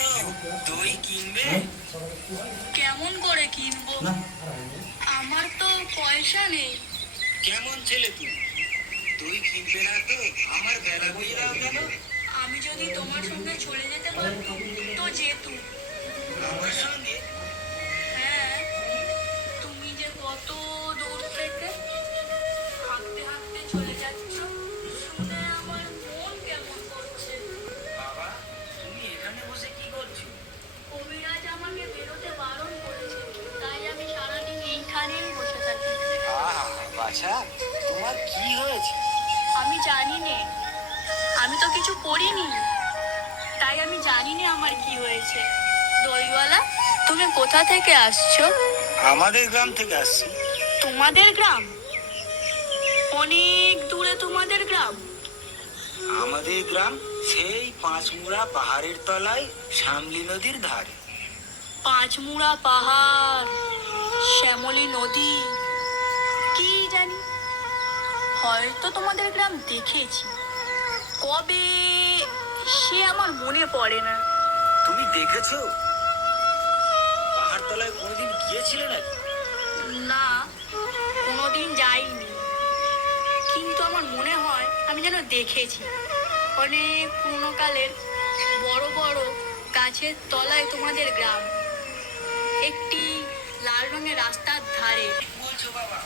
কেন? দই কিনবে? কেমন করে কিনবো? আমার তো পয়সা নেই। কেমন ছেলে তুমি? দই কিনবে না তো আমার বেলা বইয়ে দাও কেন? আমি যদি তোমার সঙ্গে চলে যেতে পারতুম তো যেতুম। আমার সঙ্গে? হ্যাঁ, তুমি যে কত দূর থেকে হাঁটতে হাঁটতে চলে যাচ্ছ, শুনে আমার মন কেমন করছে। বাবা, তুমি এখানে বসে কি করছো? কবিরাজ আমাকে বেরোতে বারণ করেছে, তাই আমি সারাদিন এইখানেই বসে থাকি। আহা বাছা, তোমার কি হয়েছে? আমি জানি নে, আমি তো কিছু করিনি, তাই আমি জানি না আমার কি হয়েছে। দইওয়ালা, তুমি কোথা থেকে আসছো? আমাদের গ্রাম থেকে আসছি। তোমাদের গ্রাম? অনেক দূরে তোমাদের গ্রাম? আমাদের গ্রাম সেই পাঁচমুড়া পাহাড়ের তলায় শ্যামলী নদীর ধারে। পাঁচমুড়া পাহাড়, শ্যামলী নদী, কি জানি, হয়তো তোমাদের গ্রাম দেখেছি, কবে সে আমার মনে পড়ে না। তুমি দেখেছো? পাহাড় তলায় কোনোদিন গিয়েছিলে নাকি? না, কোনোদিন যাইনি, কিন্তু আমার মনে হয় আমি যেন দেখেছি। অনেক পুরোনো কালের বড় বড় গাছের তলায় তোমাদের গ্রাম, একটি লাল রঙের রাস্তার ধারে। বলছো বাবা?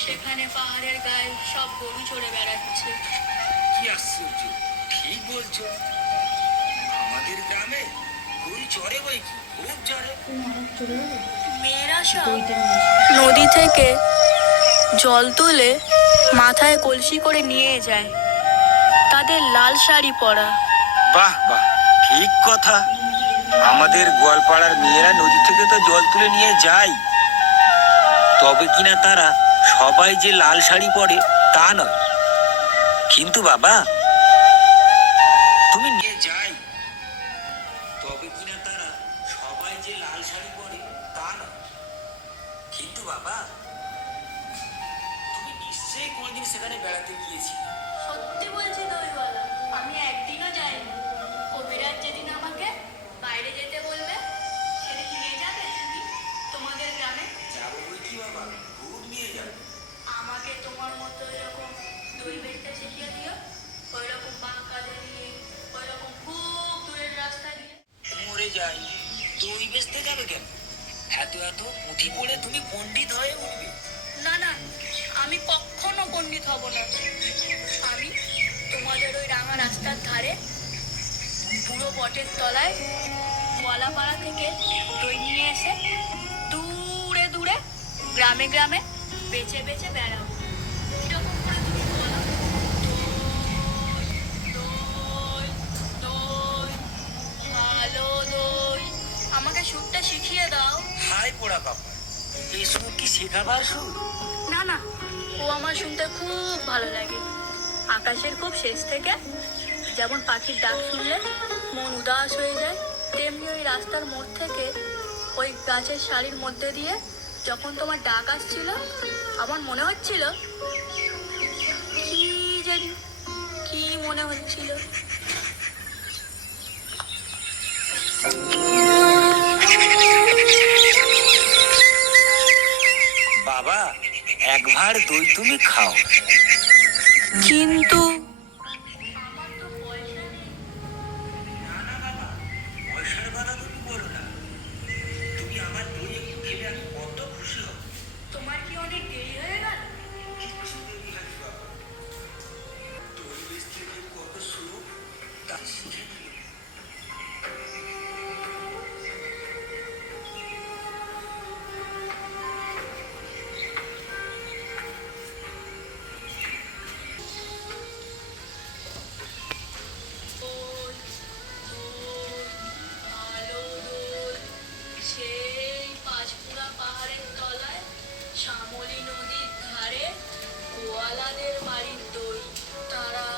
সেখানে পাহাড়ের গায়ে সব গরু চড়ে বেড়াচ্ছে। কি আশ্চর্য, ঠিক বলছো। আমাদের গ্রামে গরু চড়ে বই কি, খুব চড়ে। মেয়েরা সব নদী থেকে জল তুলে মাথায় কলসি করে নিয়ে যায়, তাদের লাল শাড়ি পরা। বাহ বাহ, ঠিক কথা। আমাদের গোয়ালপাড়ার মেয়েরা নদী থেকে তো জল তুলে নিয়ে যায়, তবে কিনা তারা সবাই যে লাল শাড়ি পরে তা নয়। কিন্তু বাবা, তুমি নিয়ে যাই, তবে কিনা তারা সবাই যে লাল শাড়ি পরে তা নয়। কিন্তু বাবা, তুমি নিশ্চয়ই কোনোদিন সেখানে বেড়াতে গিয়েছিলে। সত্যি বলছি দইওয়ালা, আমি একদিনও যাইনি। কবিরাজ যেদিন আমাকে বাইরে যেতে বলবে সেদিন নিয়ে যাবে তুমি তোমাদের গ্রামে। যাবো বই কি বাবা, খুব নিয়ে যাবে। আমাকে তোমার মতো এরকম দই বেচতে শিখিয়ে দিও, ওই রকম বাঁকা দিয়ে, ওই রকম খুব দূরের রাস্তা দিয়ে। মরে যাই, দই বেচতে যাবে কেন? এত এত পুঁথি পড়ে তুমি পণ্ডিত হয়ে উঠবে। না না, আমি কখনো পণ্ডিত হব না। আমি তোমাদের ওই রাঙা রাস্তার ধারে পুরো বটের তলায় কলাপাড়া থেকে দই নিয়ে এসে দূরে দূরে গ্রামে গ্রামে বেচে বেচে বেড়াবো। কিরকম করে তুমি বলো? দই, দই, ভালো দই, আমাকে সুরটা শিখিয়ে দাও। হাই পোড়া বাবা, এই সুর কি শেখাবার সুর? না না, ও আমার শুনতে খুব ভালো লাগে। আকাশের খুব শেষ থেকে যেমন পাখির ডাক শুনলে মন উদাস হয়ে যায়, তেমনি ওই রাস্তার মোড় থেকে ওই গাছের সারির মধ্যে দিয়ে যখন তোমার ডাক আসছিল, আমার মনে হচ্ছিল কি জানি, কি মনে হচ্ছিল। বাবা, এক ভাঁড় দই তুমি খাও। কিন্তু না না বাবা, পয়সার কথা তুমি বলো না। তুমি আমার দই একটু খেলে আমি কত খুশি হব। তোমার কি অনেক দেরি হয়ে গেল? কিচ্ছু দেরি হয়নি বাবা, দই বেচতে যে কত সুখ তা শিখে নিও। দই, দই, ভালো দই, সেই পাঁচপুরা পাহাড়ের তলায় শ্যামলী নদীর ধারে গোয়ালাদের বাড়ির দই। তারা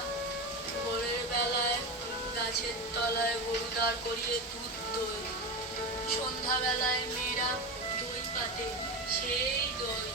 ভোরের বেলায় গাছের তলায় গরু দাঁড় করিয়ে দুধ দই, সন্ধ্যাবেলায় মেয়েরা দই পাতে, সেই দই।